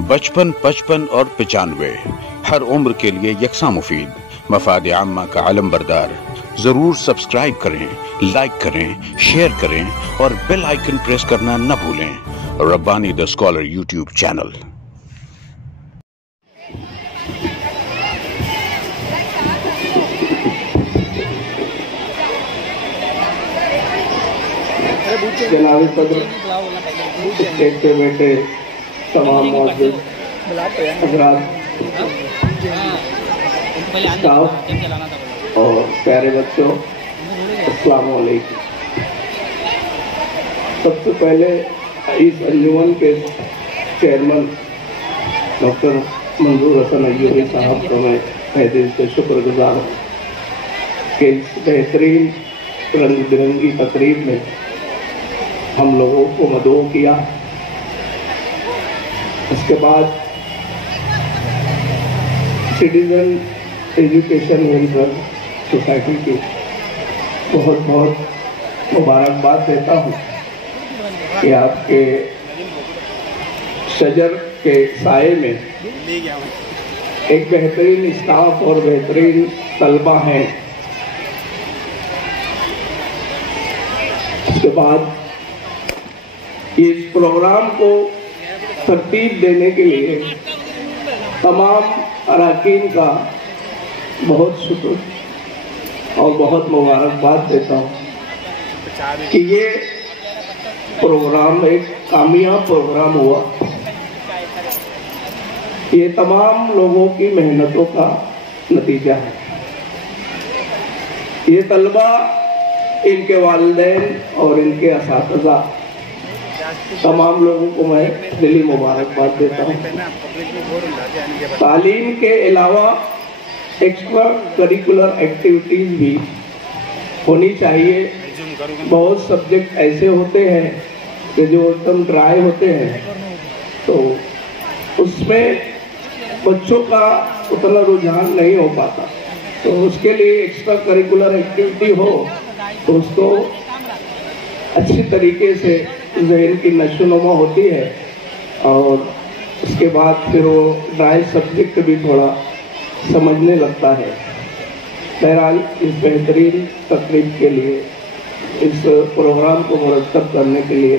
55, 55 और 95 हर उम्र के लिए यकसा मुफीद, मफाद आम्मा का अलम बरदार। जरूर सब्सक्राइब करें, लाइक करें, शेयर करें और बेल आइकन प्रेस करना न भूलें। Rabbani the scholar YouTube channel. जनाब सदर, स्टेज पे बैठे तमाम मौजूद हज़रात, स्टाफ और प्यारे बच्चों, अस्सलाम वालेकुम। सबसे पहले इस अंजुमन के चेयरमैन डॉक्टर मंजूर हसन अय्यूबी साहब का मैं दिल से शुक्रगुजार हूँ कि इस बेहतरीन रंग बिरंगी तकरीब में हम लोगों को मदऊ किया। इसके बाद सिटीजन एजुकेशन वेलफेयर सोसाइटी की बहुत बहुत मुबारकबाद देता हूँ कि आपके शजर के साए में एक बेहतरीन स्टाफ और बेहतरीन तलबा हैं। इसके बाद इस प्रोग्राम को तरतीब देने के लिए तमाम अराकीन का बहुत शुक्र और बहुत मुबारकबाद देता हूँ कि ये प्रोग्राम एक कामयाब प्रोग्राम हुआ। ये तमाम लोगों की मेहनतों का नतीजा है। ये तलबा, इनके वालिदैन और इनके असातिज़ा, तमाम लोगों को मैं दिली मुबारकबाद देता हूँ। तालीम के अलावा एक्स्ट्रा करिकुलर एक्टिविटीज़ भी होनी चाहिए। बहुत सब्जेक्ट ऐसे होते हैं कि जो एकदम ड्राई होते हैं, तो उसमें बच्चों का उतना रुझान नहीं हो पाता। तो उसके लिए एक्स्ट्रा करिकुलर एक्टिविटी हो तो उसको अच्छी तरीके से ज़हन की नशोनुमा होती है और उसके बाद फिर वो ड्राई सब्जेक्ट भी थोड़ा समझने लगता है। बहरहाल इस बेहतरीन तकरीब के लिए, इस प्रोग्राम को मुरतब करने के लिए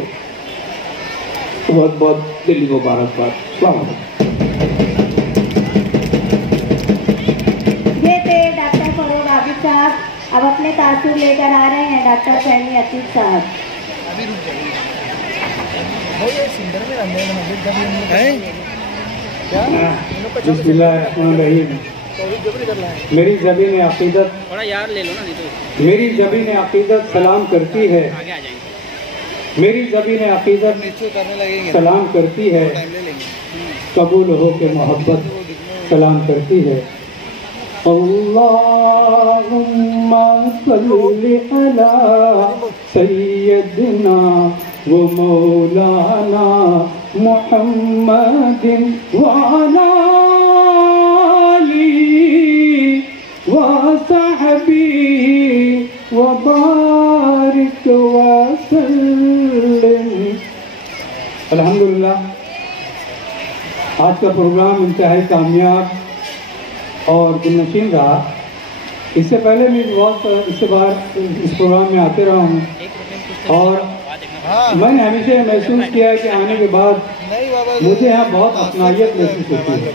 बहुत बहुत दिली मुबारकबाद। अस्सलाम वालेकुम। ये थे डॉक्टर फरूक आबिद साहब। अब अपने तासुर लेकर आ रहे हैं डॉक्टर फहमी अतीक साहब। मेरी ज़बीन अक़ीदत सलाम करती है। मेरी ज़बीन अक़ीदत सलाम करती है। कबूल हो के मोहब्बत सलाम करती है। अल्लाहुम्मा सल्ली अला सय्यदना व मौलाना मुहम्मदिन व अला आलिहि व सहबिहि व बारिक व सल्लिम। अल्हम्दुलिल्लाह, आज का प्रोग्राम इंतहाई कामयाब और दिलनशीन रहा। इससे पहले मैं इस प्रोग्राम में आते रहा हूँ और मैंने हमेशा महसूस किया कि आने के बाद मुझे यहाँ बहुत अपनायत महसूस होती है।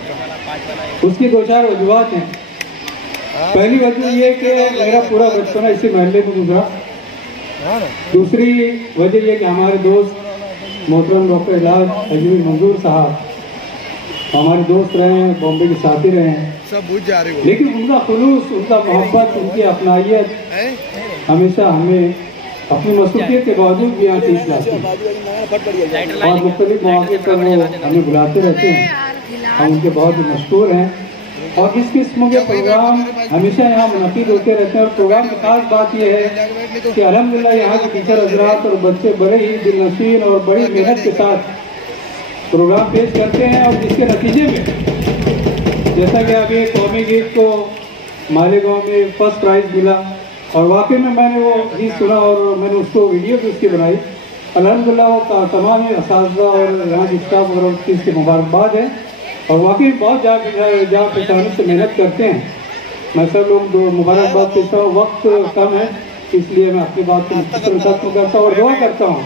उसकी दो चार वजूहत हैं। पहली वजह ये कि मेरा पूरा बचपना इसी महल्ले में गुजरा। दूसरी वजह ये कि हमारे दोस्त मोहतरम डॉक्टर इलाज अजमेर मंजूर साहब हमारे दोस्त रहे हैं, बॉम्बे के साथी रहे हैं, सब बुझ जा रहे हो। लेकिन उनका खुलूस, उनका मोहब्बत, उनकी अपनायत हमेशा हमें अपनी मसरूफियत के बावजूद भी यहाँ चीज लाती है और मुख्तलिफ मौके पर वो हमें बुलाते रहते हैं। हम उनके बहुत ही मशहूर हैं और इस किस्म के प्रोग्राम हमेशा यहाँ मुनक़िद होते रहते हैं। और प्रोग्राम की खास बात यह है कि अल्हम्दुलिल्लाह यहाँ के टीचर हज़रात और बच्चे बड़े ही दिलनशीन और बड़ी मेहनत के साथ प्रोग्राम पेश करते हैं। और जिसके नतीजे में जैसा कि अभी कौमी गीत को मालेगांव में फर्स्ट प्राइज़ मिला और वाकई में मैंने वो गीत सुना और मैंने उसको वीडियो भी उसकी बनाई الحمدللہ وہ تمام اساتذہ اور یہاں کی اسٹاف وغیرہ کی اس کی مبارکباد ہے، اور واقعی بہت جا پہچانے سے محنت کرتے ہیں. میں سب لوگ مبارکباد دیتا ہوں. وقت کم ہے اس لیے میں اپنی بات کو مختصر ختم کرتا ہوں اور دعا کرتا ہوں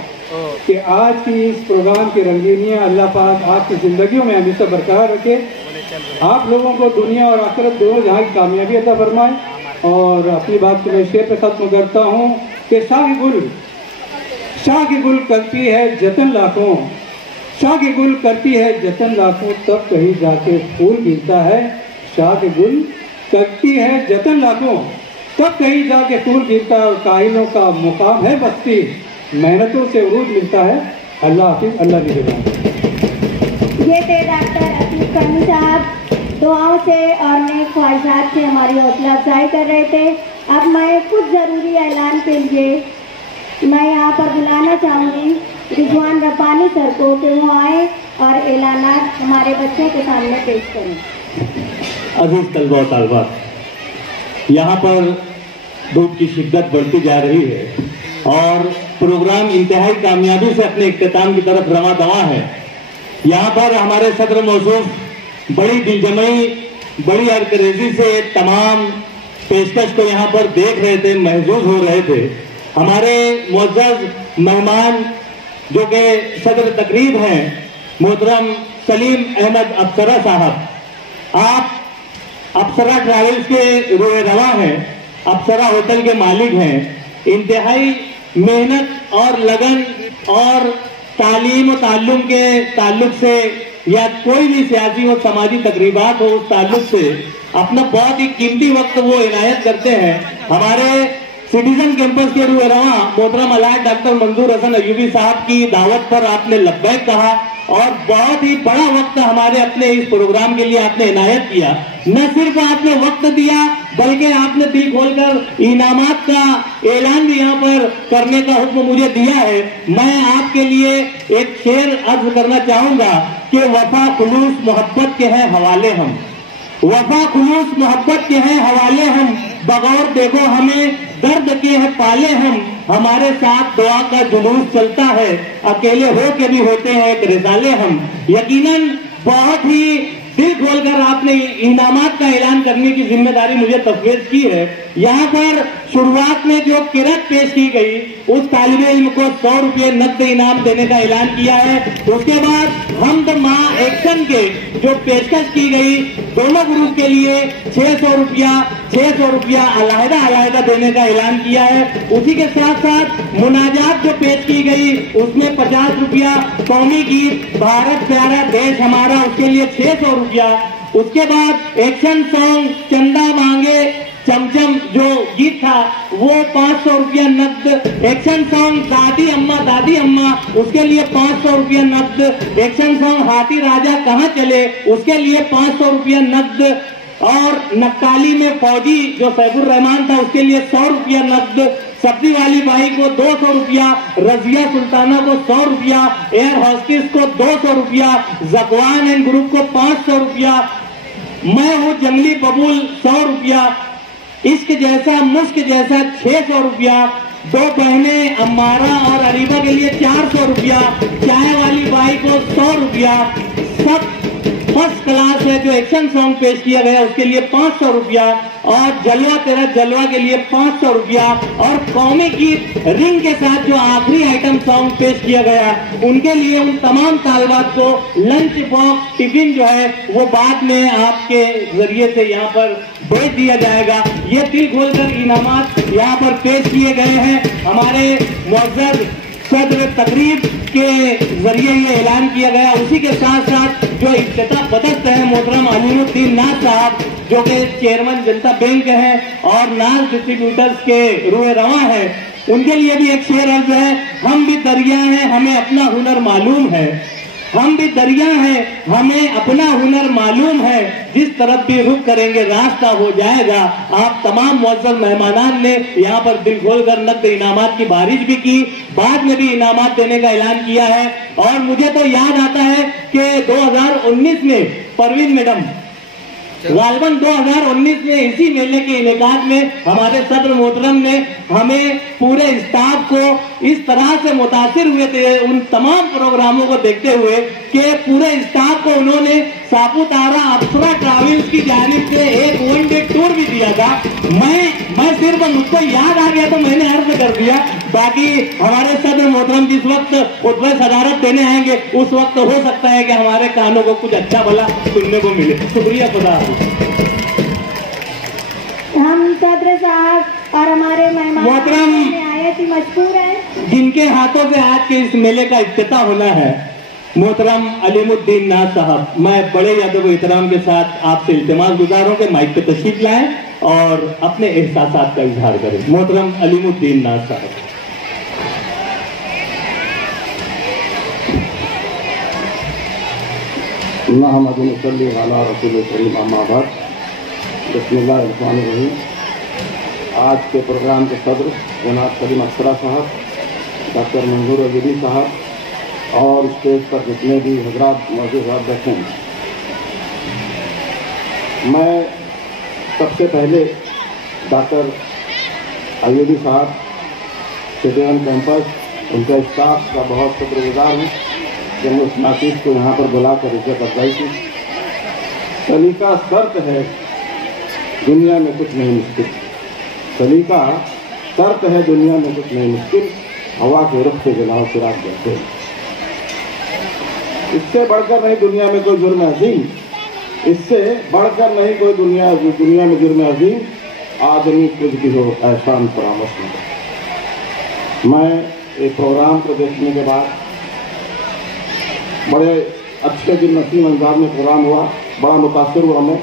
کہ آج کی اس پروگرام کی رنگینیاں اللہ پاک آپ کی زندگیوں میں ہمیشہ برقرار رکھے، آپ لوگوں کو دنیا اور آخرت دونوں جہاں کی کامیابی عطا فرمائے. اور اپنی بات کو میں شعر پہ ختم کرتا ہوں کہ شاہ کی گل کرتی ہے جتن لاکھوں، شاہ کی گل کرتی ہے جتن لاکھوں، تب کہیں جا کے پھول گرتا ہے. شاہ کی گل کرتی ہے جتن لاکھوں، تب کہیں جا کے پھول گرتا ہے، اور قائلوں کا مقام ہے بستی، محنتوں سے عروج ملتا ہے. اللہ حافظ، اللہ کی نگہبانی. یہ تھے ڈاکٹر عتیق کرمی صاحب، دعاؤں سے اور نیک خواہشات سے ہماری حوصلہ افزائی کر رہے تھے. اب میں کچھ ضروری اعلان کے لیے میں یہاں پر بلانا چاہوں گی رضوان ربانی سر کو کہ وہ آئیں اور اعلانات ہمارے بچوں کے سامنے پیش کریں. عزیز طلبہ و طالبات، یہاں پر دھوپ کی شدت بڑھتی جا رہی ہے اور پروگرام انتہائی کامیابی سے اپنے اختتام کی طرف رواں دواں ہے. یہاں پر ہمارے صدر موصوف بڑی دلجمعی، بڑی عرقریزی سے تمام پیشکش کو یہاں پر دیکھ رہے تھے، محظوظ ہو رہے تھے. ہمارے معزز مہمان جو کہ صدر تقریب ہیں محترم سلیم احمد افسرہ صاحب، آپ افسرہ ٹریولز کے روح رواں ہیں، افسرہ ہوٹل کے مالک ہیں. انتہائی محنت اور لگن اور تعلیم و تعلم کے تعلق سے یا کوئی بھی سیاسی اور سماجی تقریبات ہو اس تعلق سے اپنا بہت ہی قیمتی وقت وہ عنایت کرتے ہیں. ہمارے سٹیزن کیمپس کے روح رواں محترم علامہ ڈاکٹر منظور حسن ایوبی صاحب کی دعوت پر آپ نے لبیک کہا اور بہت ہی بڑا وقت ہمارے اپنے اس پروگرام کے لیے آپ نے عنایت کیا. نہ صرف آپ نے وقت دیا بلکہ آپ نے دل کھول کر انعامات کا اعلان بھی یہاں پر کرنے کا حکم مجھے دیا ہے. میں آپ کے لیے ایک شعر عرض کرنا چاہوں گا کہ وفا خلوص محبت کے ہیں حوالے ہم، وفا خلوص محبت کے ہیں حوالے ہم، بغور دیکھو ہمیں درد کے ہیں پالے ہم، ہمارے ساتھ دعا کا جلوس چلتا ہے، اکیلے ہو کے بھی ہوتے ہیں ایک رسالے ہم. یقیناً بہت ہی دل کھول کر آپ نے انعامات کا اعلان کرنے کی ذمہ داری مجھے تفویض کی ہے. یہاں پر شروعات میں جو کرت پیش کی گئی اس طالب علم کو 100 روپے نقد انعام دینے کا اعلان کیا ہے. اس کے بعد حمد ماں ایکشن کے جو پیشکش کی گئی دونوں گروپ کے لیے 600 روپیہ علیحدہ دینے کا اعلان کیا ہے. اسی کے ساتھ ساتھ مناجات جو پیش کی گئی اس میں 50 روپیہ، قومی گیت بھارت پیارا دیش ہمارا اس کے لیے 600 روپیہ. اس کے بعد ایکشن سانگ چندہ مانگے چمچم جو گیت تھا وہ 500 روپیہ نقد. ایکشن سانگ دادی اماں اس کے لیے 500 روپیہ نقد. ایکشن سانگ ہاتھی راجہ کہاں چلے اس کے لیے 500 روپیہ نقد. اور نقالی میں فوجی جو سیف الرحمان تھا اس کے لیے 100 روپیہ نقد. سبزی والی بائی کو 200 روپیہ، رضیہ سلطانہ کو 100 روپیہ، ایئر ہوسٹس کو 200 روپیہ، زکوان اینڈ گروپ کو 500 روپیہ، میں ہوں جنگلی ببول 100 روپیہ، عشق جیسا مشک جیسا 600 روپیہ، دو بہنیں امارہ اور عریبہ کے لیے 400 روپیہ، چائے والی بائی کو 100 روپیہ. سب فرسٹ کلاس ہے جو ایکشن سانگ پیش کیا گیا اس کے لیے 500 روپیہ، اور جلوہ تیرا جلوہ کے لیے 500 روپیہ، اور قومی گیت رنگ کے ساتھ جو آخری آئٹم سانگ پیش کیا گیا ان کے لیے ان تمام طالبات کو لنچ باکس ٹفن جو ہے وہ بعد میں آپ کے ذریعے سے یہاں پر بھیج دیا جائے گا. یہ دل کھول کر انعامات یہاں پر پیش کیے گئے ہیں. ہمارے معزز صدر تقریب کے ذریعے یہ اعلان کیا گیا. اسی کے ساتھ ساتھ جو افتتاح پدست ہیں محترم علیم الدین ناز صاحب جو کہ چیئرمین جنتا بینک ہیں اور ناز ڈسٹریبیوٹرز کے روح رواں ہیں، ان کے لیے بھی ایک شعر عرض ہے. ہم بھی دریا ہیں ہمیں اپنا ہنر معلوم ہے، ہم بھی دریا ہیں ہمیں اپنا ہنر معلوم ہے، جس طرف بھی رخ کریں گے راستہ ہو جائے گا. آپ تمام معزز مہمانان نے یہاں پر دل کھول کر نقد انعامات کی بارش بھی کی، بعد میں بھی انعامات دینے کا اعلان کیا ہے. اور مجھے تو یاد آتا ہے کہ 2019 میں پروین میڈم गालिबन 2019 में इसी मेले के इनेकाद में हमारे सदर मोहतरम ने हमें पूरे स्टाफ को इस तरह से मुतासिर हुए थे उन तमाम प्रोग्रामों को देखते हुए कि पूरे स्टाफ को उन्होंने सापुतारा अप्सरा ट्रैवल्स की जानिब से एक वन डे टूर भी दिया था। मैं सिर्फ मुझको याद आ गया तो मैंने अर्ज कर दिया, बाकी हमारे सदर मोहतरम जिस वक्त खुतबा सदारत देने आएंगे उस वक्त हो सकता है कि हमारे कानों को कुछ अच्छा भला सुनने को मिले। शुक्रिया खुदा। हम सदर साहब और हमारे मेहमान मोहतरम आए थे मशहूर है जिनके हाथों से आज के इस मेले का इफ्तिताह होना है, मोहतरम अलीमुद्दीन नाज साहब, मैं बड़े अदब व एहतराम के साथ आपसे इल्तिमास गुजार हूं कि माइक पे तशरीफ लाएं और अपने एहसासात का इजहार करें। मोहतरम अलीमुद्दीन नाज साहब। आज के प्रोग्राम के सदर जनाब सलीम अप्सरा साहब, डॉक्टर मंजूर अजीरी साहब और स्टेज पर जितने भी हजरात मौजूद बैठे हैं, मैं सबसे पहले डॉक्टर अयूबी साहब, सिटीजन कैंपस, उनके स्टाफ का बहुत शुक्रगुजार हूँ कि मैं उस नातीज को यहाँ पर बुलाकर इज्जत अफजाई की। सलीका शर्त है, दुनिया में कुछ नहीं मुश्किल। सलीका शर्त है, दुनिया में कुछ नहीं मुश्किल। हवा के रुख से जलाओ चिराग जलते हैं। इससे बढ़कर नहीं दुनिया में कोई जुर्म अजीम, इससे बढ़कर नहीं कोई दुनिया में जुर्म अजीम आदमी कुछ भी हो एहसान परामर्श नहीं। मैं एक प्रोग्राम को देखने के बाद बड़े अच्छे दिन नसीम अंदाज में प्रोग्राम हुआ, बड़ा मुतासिर हुआ मैं।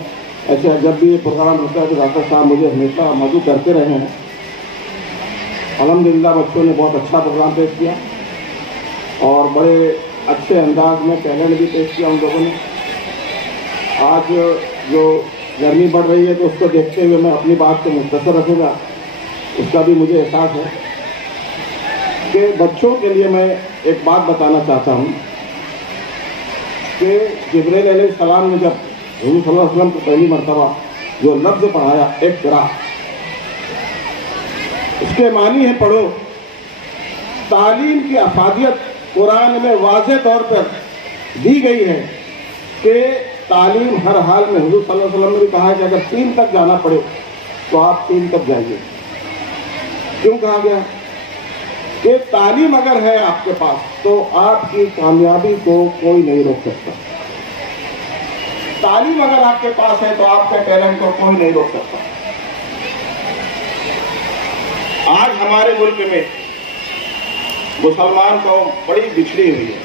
ऐसे जब भी ये प्रोग्राम होता है तो डॉक्टर साहब मुझे हमेशा मदद करते रहे हैं। अल्हम्दुलिल्लाह बच्चों ने बहुत अच्छा प्रोग्राम पेश किया और बड़े अच्छे अंदाज में टैलेंट भी पेश किया उन लोगों ने। आज जो गर्मी बढ़ रही है तो उसको देखते हुए मैं अपनी बात को मुख्तसर रखूँगा। उसका भी मुझे एहसास है कि बच्चों के लिए मैं एक बात बताना चाहता हूँ कि जिब्रील अलैहिस्सलाम ने जब हुज़ूर सल्लल्लाहु अलैहि वसल्लम को पहली मरतबा जो लफ्ज़ पढ़ाया इक़रा, उसके मानी है पढ़ो। तालीम की अफादियत कुरान में वाज़ेह तौर पर दी गई है कि तालीम हर हाल में, हुज़ूर सल्लल्लाहु अलैहि वसल्लम ने भी कहा है कि अगर 3 तक जाना पड़े तो आप 3 तक जाइए। क्यों कहा गया कि तालीम अगर है आपके पास तो आपकी कामयाबी को कोई नहीं रोक सकता। तालीम अगर आपके पास है तो आपके टैलेंट को कोई नहीं रोक सकता। आज हमारे मुल्क में मुसलमान कौम बड़ी बिछड़ी हुई है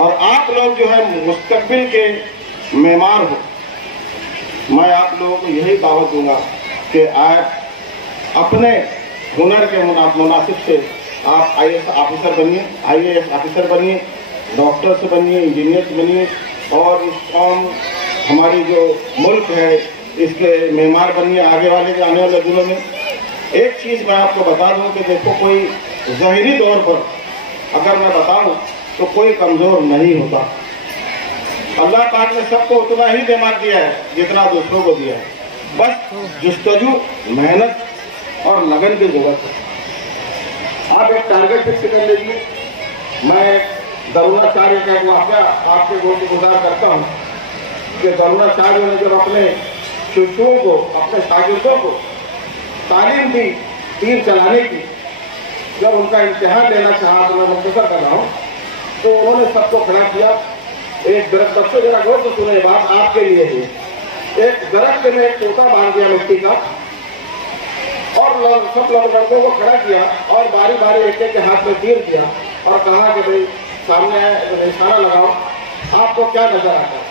और आप लोग जो है मुस्तकबिल के मेहमान हो। मैं आप लोगों को यही दावत दूंगा कि आप अपने हुनर के मुनासिब से आप IAS ऑफिसर बनिए, IAS ऑफिसर बनिए, डॉक्टर से बनिए, इंजीनियर से बनिए और इस कौम हमारी जो मुल्क है इसके मेहमान बनिए आगे आने वाले दिनों में। एक चीज़ मैं आपको बता दूं कि देखो, कोई ज़ाहिरी तौर पर अगर मैं बताऊं तो कोई कमज़ोर नहीं होता। अल्लाह पाक ने सबको उतना ही दिमाग दिया है जितना दूसरों को दिया है, बस जुस्तजू, मेहनत और लगन की जरूरत है। आप एक टारगेट फिक्स कर लीजिए। मैं दरुणाचार्य का एक वाक़या आपके गुजार करता हूँ कि दरुणाचार्य ने जब अपने शिष्यों को, अपने शागिर्दों को तालीम दी तीर चलाने की, जब उनका इम्तिहान लेना चाहा तो मैं मुख्तसर कर रहा हूँ, तो उन्होंने सबको खड़ा किया। एक दरख्त, सबसे जरा गौर से सुने, बात आपके लिए ही। एक दरख्त में एक तोता बांध दिया मिट्टी का और सब लड़कों को खड़ा किया और बारी बारी एक के हाथ में तीर दिया और कहा कि भाई सामने निशाना लगाओ, आपको क्या नजर आता है?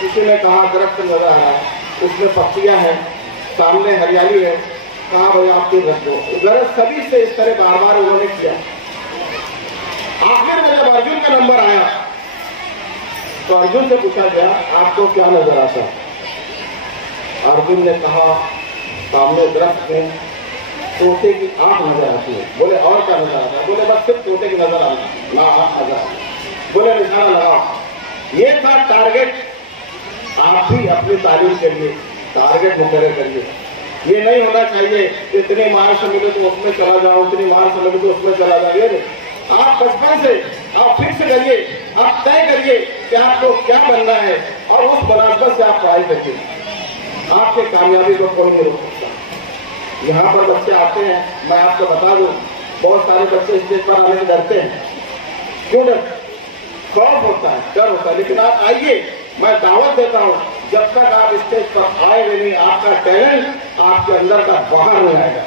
किसी ने कहा दरख्त नजर आ रहा है, उसमें पत्तियां हैं, सामने हरियाली है। कहा भाई आप तीर रख दो। गरज सभी से इस तरह बार बार उन्होंने किया। आखिर में जब अर्जुन का नंबर आया तो अर्जुन से पूछा गया आपको क्या नजर आता है? अर्जुन ने कहा सामने दरख्त में तोते की आंख नजर आती है। बोले और क्या नजर आता है? बोले बस सिर्फ तोते की नजर आना, आंख नजर आती। बोले निशाना लगाओ। ये था टारगेट आप भी अपनी तालीम के लिए टारगेट मुकर्रर करिए। ये नहीं होना चाहिए इतनी मार्क्स मिले तो उसमें चला जाओ, इतनी मार्क्स मिले तो उसमें चला जाओ। ये नहीं, आप बचपन से आप फिक्स करिए, आप तय करिए कि आपको क्या बनना है और उस मुनासिबत से आप पढ़ाई करिए। आपके कामयाबी को कोई नहीं रोक सकता। यहाँ पर बच्चे आते हैं, मैं आपको बता दूं, बहुत सारे बच्चे स्टेज पर आने से डरते हैं। क्यों डरते? खौफ होता है, डर होता है। लेकिन आप आइए, मैं दावत देता हूँ, जब तक आप स्टेज पर आएंगे नहीं, आपका टैलेंट आपके अंदर का बाहर नहीं आएगा।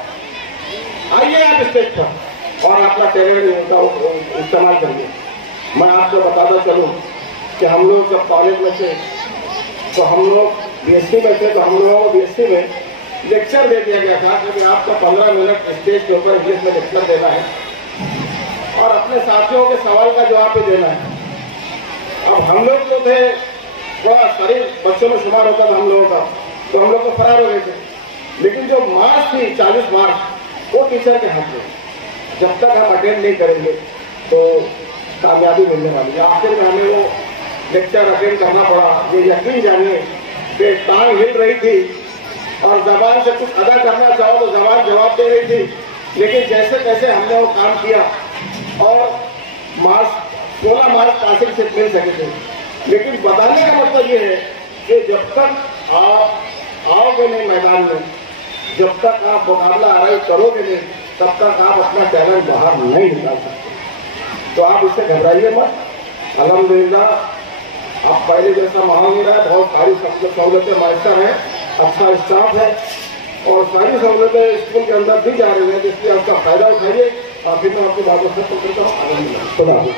आइए आप स्टेज पर और अपना टैलेंट का इस्तेमाल करिए। मैं आपको बताता चलूँ कि हम लोग जब कॉलेज में थे तो हम लोग बीएससी में थे, तो हम लोगों को बीएससी में लेक्चर दे दिया गया था कि आपको 15 मिनट स्टेज के ऊपर इंग्लिश में लेक्चर देना है और अपने साथियों के सवाल का जवाब भी देना है। अब हम लोग तो थे, थोड़ा शरीर बच्चों में शुमार होता था हम लोगों का, तो हम लोग तो फरार हो गए थे। लेकिन जो मार्क्स थी 40 मार्क्स, वो टीचर के हाथ में। जब तक हम अटेंड नहीं करेंगे तो कामयाबी मिलने वाली है। आखिर में हमें वो लेक्चर अटेंड करना पड़ा। ये यकीन जानिए कि टांग हिल रही थी और जबान से कुछ अदा करना चाहो तो जबान जवाब दे रही थी, लेकिन जैसे तैसे हमने वो काम किया और मार्क्स 16 मार्क्स पासिंग से मिल सके थे। लेकिन बताने का मतलब ये है कि जब तक आप आओगे नहीं मैदान में, जब तक आप मुकाबला आरंभ करोगे नहीं, तब तक आप अपना टैलेंट बाहर नहीं निकाल सकते। तो आप इससे घबराइए मत। अल्हम्दुलिल्लाह आप पहले जैसा माहौल नहीं रहा, बहुत सारी सहूलतें मैसर हैं, अच्छा स्टाफ है और सारी सहूलतें स्कूल के अंदर दी जा रही है, जिसलिए उसका फायदा उठाइए। और फिर मैं आपकी बातों से पकड़ता हूँ। अल्हम्दुलिल्लाह, खुदा हाफ़िज़।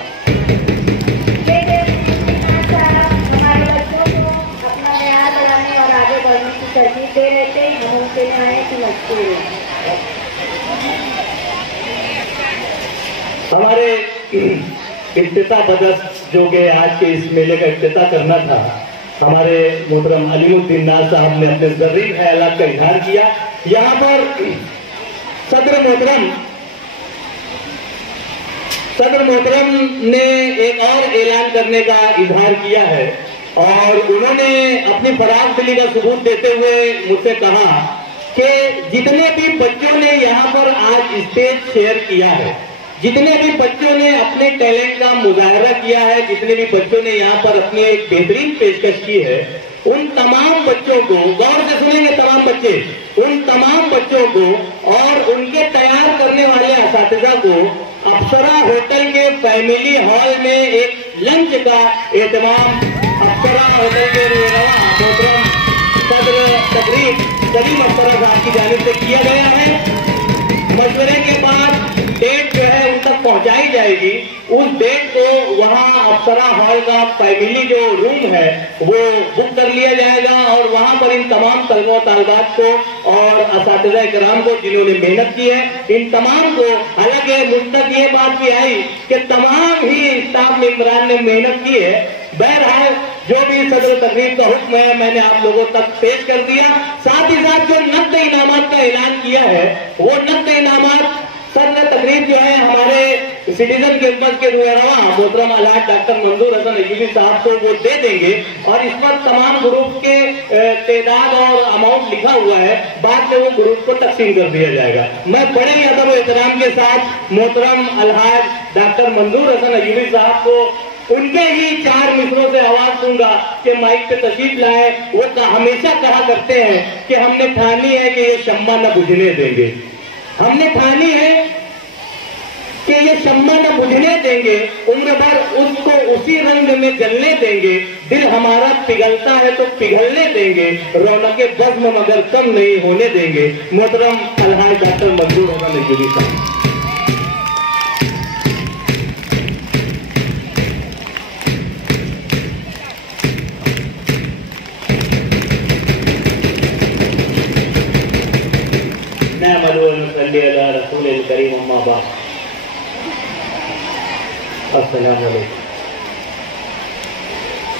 हमारे बच्चों को अपना ख्याल बनाने और आगे बढ़ने की तरजीह दे रहे थे। हम उनके लिए की मजबूर है। हमारे इफ्तिताह बदस जो कि आज के इस मेले का इफ्तिताह करना था, हमारे मोहतरम अलीमुद्दीन नाज साहब ने अपने ज़रूरी ख्यालात का इजहार किया। यहाँ पर सदर मोहतरम ने एक और ऐलान करने का इजहार किया है और उन्होंने अपनी फराग दिली का सबूत देते हुए मुझसे कहा कि जितने भी बच्चों ने यहाँ पर आज स्टेज शेयर किया है, जितने भी बच्चों ने अपने टैलेंट का मुजाहरा किया है, जितने भी बच्चों ने यहाँ पर अपनी एक बेहतरीन पेशकश की है, उन तमाम बच्चों को, गौर से सुनेंगे तमाम बच्चे, उन तमाम बच्चों को और उनके तैयार करने वाले असातिज़ा को अप्सरा होटल के फैमिली हॉल में एक लंच का एहतमाम अप्सरा होटल के मोहतरम सदर तकरीब करीम अप्सरा साहब की जानिब से किया गया है। मशवरे के बाद डेट जो है उन तक पहुंचाई जाएगी। उस डेट को वहां अप्सरा हॉल का फैमिली जो रूम है वो बुक कर लिया जाएगा और वहां पर इन तमाम तलबा तालिबात को और असातिज़ा इकराम को जिन्होंने मेहनत की है, इन तमाम को, हालांकि मुझ तक ये बात भी आई कि तमाम ही स्टाफ मेंबरान ने मेहनत की है। बहरहाल जो भी सदर तकरीब का हुक्म है मैंने आप लोगों तक पेश कर दिया। साथ ही साथ जो नक़द इनामात का ऐलान किया है वो नक़द इनामात सदर तकरीब जो है हमारे सिटीजन कैंपस के रुहरवा मोहतरम अलहाज डॉक्टर मंजूर हसन अयूबी साहब को वो दे देंगे और इस पर तमाम ग्रुप के तादाद और अमाउंट लिखा हुआ है, बाद में वो ग्रुप को तकसीम कर दिया जाएगा। मैं बड़े ही अदब और एहतराम के साथ मोहतरम अलहाज डॉक्टर मंजूर हसन अयूबी साहब को उनके ही 4 मिसरों से आवाज दूंगा कि माइक पे तशरीफ लाए। वो हमेशा कहा करते हैं कि हमने ठानी है कि ये शम्मा न बुझने देंगे, हमने ठानी है कि ये शम्मा न बुझने देंगे, उम्र भर उसको उसी रंग में जलने देंगे, दिल हमारा पिघलता है तो पिघलने देंगे, रौनके बज़्म मगर कम नहीं होने देंगे। मोहतरम अलहाज डॉक्टर मंजूर हसन अयूबी साहब।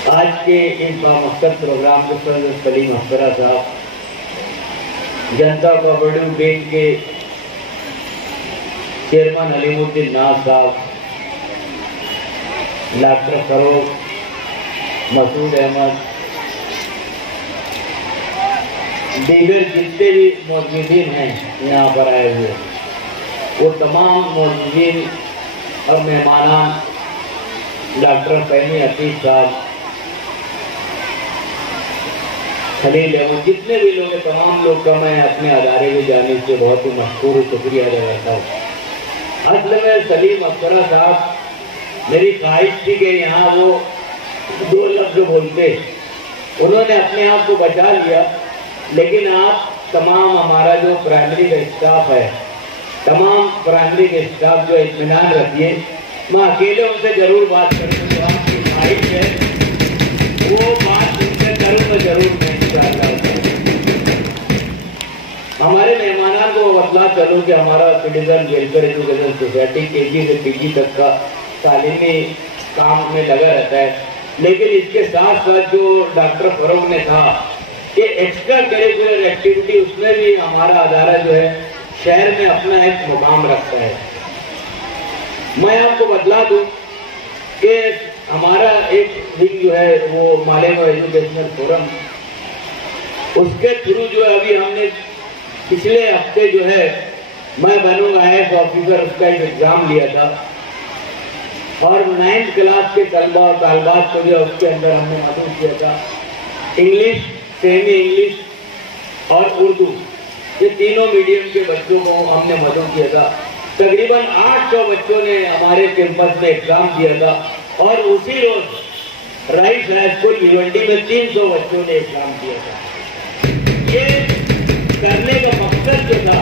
आज के इस बामकसद प्रोग्राम के सदर सलीम अफसरा साहब, जनता कबड्डी बैंक के चेयरमैन अलीमुद्दीन नाज साहब, डॉक्टर फरोग, मसूद अहमद, دیگر جتنے بھی موجودین ہیں یہاں پر آئے ہوئے وہ تمام موجودین اور مہمانان، ڈاکٹر فہمی حفیظ صاحب، خلیل احمد، جتنے بھی لوگ ہیں تمام لوگ کا میں اپنے ادارے کی جانب سے بہت ہی مشکور و شکریہ ادا کرتا ہوں۔ اصل میں سلیم افسرہ صاحب میری خواہش تھی کہ یہاں وہ 2 لفظ بولتے، انہوں نے اپنے آپ کو بچا لیا، لیکن آپ تمام ہمارا جو پرائمری کا اسٹاف ہے، تمام پرائمری کے اسٹاف جو اطمینان رکھیے، میں اکیلے ان سے ضرور بات کروں، جو آپ کی خواہش ہے وہ بات ان سے کروں تو ضرور میں انشاءاللہ۔ ہمارے مہمانان کو بتلا چلوں کہ ہمارا citizen welfare education society KG سے PG تک کا تعلیمی کام میں لگا رہتا ہے، لیکن اس کے ساتھ ساتھ جو ڈاکٹر فروغ نے کہا کہ ایکسٹرا کریکولر ایکٹیویٹی، اس میں بھی ہمارا ادارہ جو ہے شہر میں اپنا ایک مقام رکھتا ہے۔ میں آپ کو بتلا دوں کہ ہمارا ایک ونگ جو ہے وہ مالیگاؤں ایجوکیشنل فورم، اس کے تھرو جو ہے ابھی ہم نے پچھلے ہفتے جو ہے میں بنوں گا IAS آفیسر، اس کا ایک ایگزام لیا تھا اور 9th کلاس کے طلبہ اور طالبات کو جو ہے اس کے اندر ہم نے مدعو کیا تھا۔ انگلش، سیمی انگلش اور اردو، یہ تینوں میڈیم کے بچوں کو ہم نے مدعو کیا تھا۔ تقریباً 800 بچوں نے ہمارے کیمپس میں ایگزام دیا تھا اور اسی روز رائس ہائی اسکول بھیونڈی میں 300 بچوں نے ایگزام دیا تھا۔ یہ کرنے کا مقصد جو تھا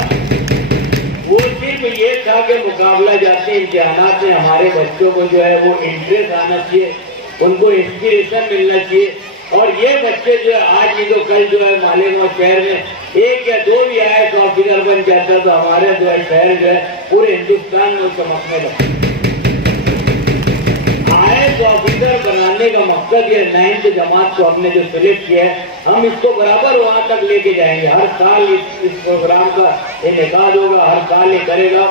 وہ صرف یہ تھا کہ مقابلہ جاتی امتحانات میں ہمارے بچوں کو جو ہے وہ انٹرسٹ آنا چاہیے، ان کو انسپریشن ملنا چاہیے، اور یہ بچے جو ہے آج نہیں تو کل جو ہے مالیگاؤں شہر میں 1 یا 2 بھی IAS آفیسر بن جاتا تو ہمارے جو ہے شہر جو ہے پورے ہندوستان میں چمکنے لگتا۔ IAS آفیسر بنانے کا مقصد یہ 9th جماعت کو ہم نے جو سلیکٹ کیا ہے، ہم اس کو برابر وہاں تک لے کے جائیں گے۔ ہر سال اس پروگرام کا انعقاد ہوگا، ہر سال یہ کرے گا۔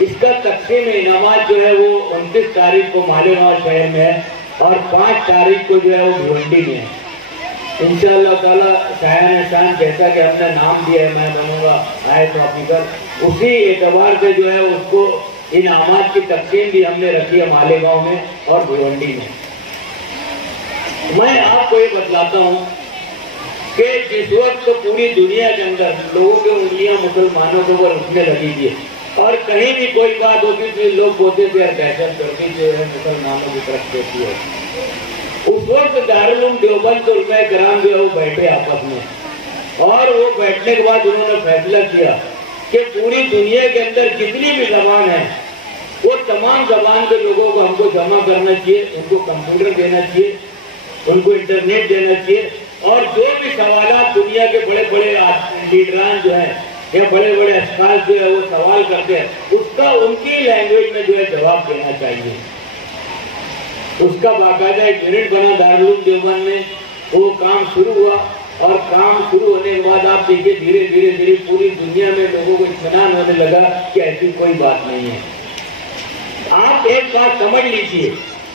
اس کا تقسیم انعامات جو ہے وہ 29 تاریخ کو مالیگاؤں شہر میں ہے اور 5 تاریخ کو جو ہے وہ بھیونڈی میں ہے۔ انشاءاللہ تعالیٰ شایان شان جیسا کہ ہم نے نام دیا ہے میں بنوں گا IAS آفیسر، اسی اعتبار سے جو ہے اس کو انعامات کی تقسیم بھی ہم نے رکھی ہے مالیگاؤں میں اور بھیونڈی میں۔ میں آپ کو یہ بتلاتا ہوں کہ جس وقت پوری دنیا کے اندر لوگوں کی انگلیاں مسلمانوں کے اوپر اٹھنے لگی تھی اور کہیں بھی کوئی بات ہوتی تھی لوگ بولتے تھے یار دہشت گردی جو ہے مسلمانوں کی طرف دیتی ہے، اس وقت دارالعلوم دیوبند علماء کرام جو ہے وہ بیٹھے آپس میں اور وہ بیٹھنے کے بعد انہوں نے فیصلہ کیا کہ پوری دنیا کے اندر جتنی بھی زبان ہے وہ تمام زبان کے لوگوں کو ہم کو جمع کرنا چاہیے، ان کو کمپیوٹر دینا چاہیے، ان کو انٹرنیٹ دینا چاہیے، اور جو بھی سوالات دنیا کے بڑے بڑے لیڈران جو ہیں یا بڑے بڑے اشخاص جو ہے وہ سوال کرتے ہیں اس کا ان کی لینگویج میں جو ہے جواب دینا چاہیے۔ اس کا باقاعدہ ایک یونٹ بنا دارالعلوم دیوبند میں، وہ کام شروع ہوا اور کام شروع ہونے کے بعد آپ دیکھیے دھیرے دھیرے دھیرے پوری دنیا میں لوگوں کو اطمینان ہونے لگا کہ ایسی کوئی بات نہیں ہے۔ آپ ایک بات سمجھ لیجیے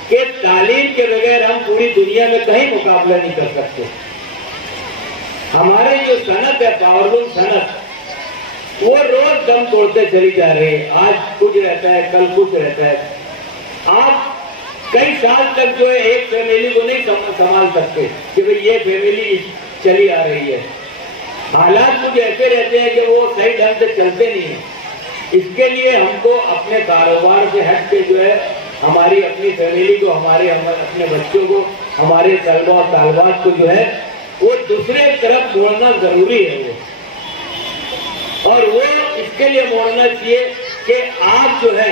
کہ تعلیم کے بغیر ہم پوری دنیا میں کہیں مقابلہ نہیں کر سکتے۔ ہمارے جو صنعت ہے پاورلوم صنعت، وہ روز دم توڑتے چلی جا رہی ہے، آج کچھ رہتا ہے کل کچھ رہتا ہے۔ آپ کئی سال تک جو ہے ایک فیملی کو نہیں سنبھال سکتے کہ بھئی یہ فیملی چلی آ رہی ہے، حالات کچھ ایسے رہتے ہیں کہ وہ صحیح ڈھنگ سے چلتے نہیں ہیں۔ اس کے لیے ہم کو اپنے کاروبار سے ہٹ کے جو ہے ہماری اپنی فیملی کو، ہمارے اپنے بچوں کو، ہمارے طلبہ اور طالبات کو جو ہے وہ دوسرے طرف موڑنا ضروری ہے اور وہ اس کے لیے موڑنا چاہیے کہ آپ جو ہے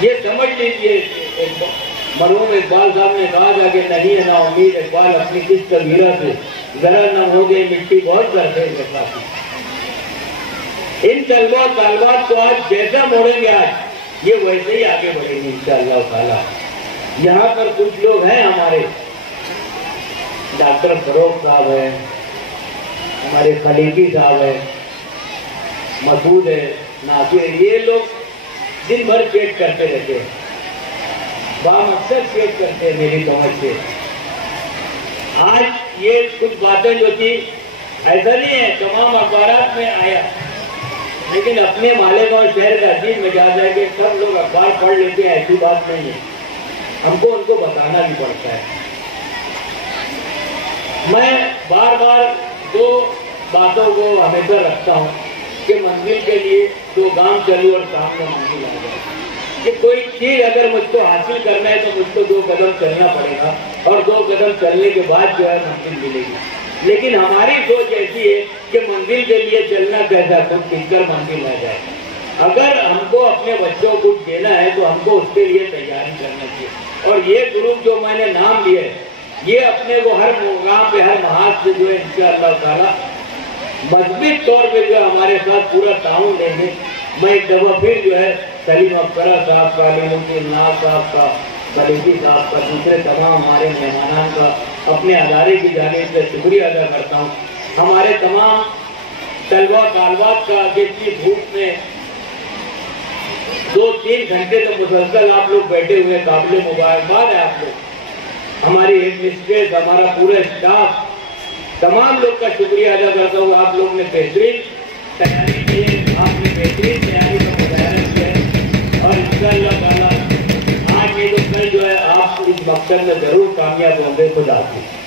یہ سمجھ لیجیے، مرحوم اقبال صاحب نے کہا تھا کہ نہیں ہے نا امید اقبال اپنی کس کبیرہ سے، ذرا نہ ہو گئی مٹی بہت کرتے ہیں۔ ان طلبہ طالبات کو آج جیسا موڑیں گے آج یہ ویسے ہی آگے بڑھیں گے انشاءاللہ تعالیٰ۔ یہاں پر کچھ لوگ ہیں ہمارے، ڈاکٹر فروغ صاحب ہیں، ہمارے خلیقی صاحب ہیں، مسعود ہے، ناصر ہے، یہ لوگ دن بھر چیک کرتے رہتے ہیں، بامقصد چیک کرتے ہیں میری سمجھ سے۔ आज ये कुछ बातें जो थी ऐसा नहीं है तमाम अखबार में आया, लेकिन अपने मालेगांव शहर का अजीब मिजाज है कि सब लोग अखबार पढ़ लेते हैं, ऐसी बात नहीं है, हमको उनको बताना भी पड़ता है। मैं बार बार दो बातों को हमेशा रखता हूँ कि मंजिल के लिए दो गांव चलूं और सामने मंजिल आ जाए, कि कोई चीज अगर मुझको हासिल करना है तो मुझको 2 कदम चलना पड़ेगा और 2 कदम चलने के बाद जो है मंजिल मिलेगी। लेकिन हमारी सोच ऐसी है कि मंजिल के लिए चलना कैसा, खुद सीखकर मंजिल आ जाए। अगर हमको अपने बच्चों को देना है तो हमको उसके लिए तैयारी करना चाहिए। और ये ग्रुप जो मैंने नाम लिया है, ये अपने को हर मुकाम पे हर महाज से जो है इंशाअल्लाह ताला मजबूत तौर पे जो हमारे साथ पूरा ताउन देंगे। मैं एक दफा फिर जो है सलीम अख्तरा साहब का, अलीमुद्दीन नाज साहब का, बलेगी साहब का, दूसरे तमाम हमारे मेहमानान का अपने अदारे की जानिब से शुक्रिया अदा करता हूँ। हमारे तमाम तलबा तालबात का इतनी धूप में 2-3 घंटे तो मुसलसल आप लोग बैठे हुए, काबिल मुबारकबाद है आप लोग। हमारी हेड मिस्ट्रेस, हमारा पूरा स्टाफ, तमाम लोग का शुक्रिया अदा करता हूँ। आप लोग ने बेहतरीन तैयारी की है, आपने बेहतरीन तैयारी का मुजाहरा किया है और इंशाअल्लाह ताला आज ये तो कल जो है आप इस मकसद में जरूर कामयाब होंगे। खुदा हाफिज़।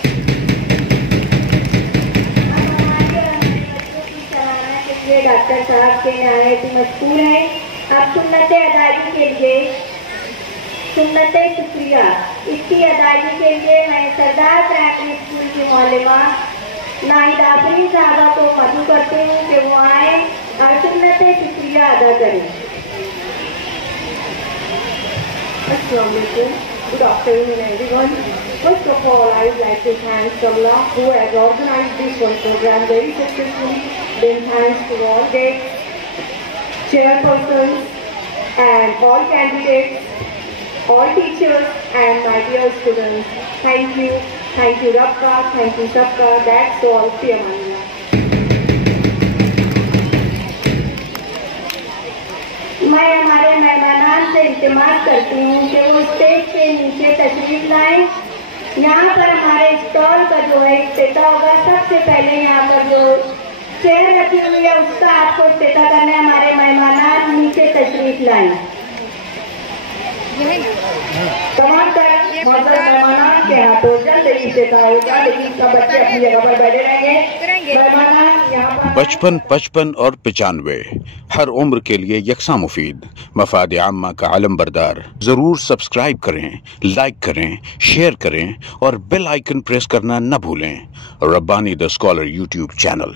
डॉक्टर साहब के नहायत मशहूर हैं। अब सुन्नत अदायगी के लिए सुन्नत शुक्रिया, इसकी अदायगी के लिए मैं सरदार प्राइमरी स्कूल की मौलमा नाहिद आफरीन साहबा को मदऊ करती हूँ कि वो आए और सुन्नत शुक्रिया अदा करें। Assalamu alaikum. Good afternoon everyone. First of all, I would like to thank Allah who has organized this one program very successfully. Then thanks to all guests, chairpersons and all candidates, all teachers and my dear students. Thank you. Thank you Rabka, thank you Sabka. That's all. Fi amanillah. मैं हमारे मेहमानान से इल्तिमास करती हूँ कि वो stage के नीचे तशरीफ लाएं। यहाँ पर हमारे स्टॉल का जो है इफ्तिताह होगा। सबसे पहले यहाँ पर जो चेयर रखी हुई है उसका आपको इफ्तिताह करना है। हमारे मेहमानान नीचे तशरीफ लाएं। तमाम मेहमानान के हाथों जल्द ही इफ्तिताह होगा, लेकिन सब बच्चे अपनी जगह पर बैठे रहेंगे। मेहमानान यहाँ पर 55, 55 और 95 हर उम्र के लिए यकसा मुफीद, मफाद आम्मा का आलम बरदार। जरूर सब्सक्राइब करें, लाइक करें, शेयर करें और बेल आइकन प्रेस करना न भूलें। Rabbani the scholar YouTube channel.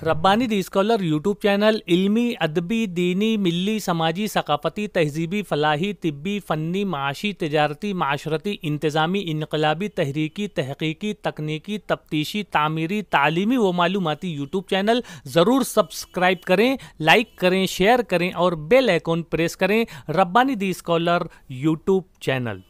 Rabbani the scholar YouTube channel इल्मी, अदबी, दीनी, मिली, समाजी, सकाफती, तहजीबी, फलाही, तिब्बी, फ़न्नी, माशी, तिजारती, माशरती, इंतज़ामी, इनकलाबी, तहरीकी, तहकीकी, तकनीकी, तफ्तीशी, तामीरी, तालीमी व मालूमाती यूट्यूब चैनल। ज़रूर सब्सक्राइब करें, लाइक करें, शेयर करें और बेल आइकन प्रेस करें। Rabbani the scholar YouTube channel.